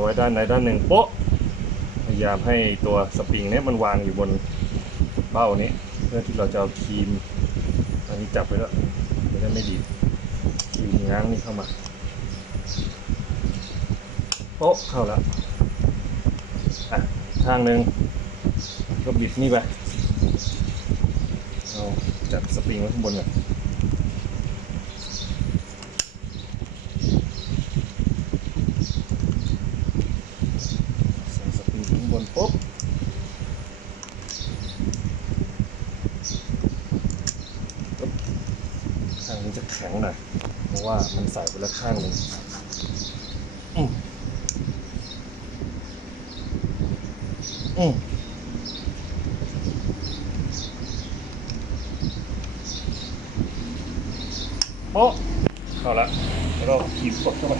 ไว้ด้านใดด้านหนึ่งโป๊ะพยายามให้ตัวสปริงเนี่ยมันวางอยู่บนเบ้านี้เพื่อที่เราจะเอาครีมอันนี้จับไปแล้วจะได้ไม่ดีดครีมง้างนี่เข้ามาโป๊ะเข้าแล้วข้างหนึ่งก็บิดนี่ไปเอาจัดสปริงไว้ข้างบนก่อนใส่สปริงข้างบนปุ๊บข้างนี้จะแข็งหน่อยเพราะว่ามันใส่ไปแล้วข้างหนึ่งโป๊ะเข้าแล้วแล้วก็ขีดกดเข้าไป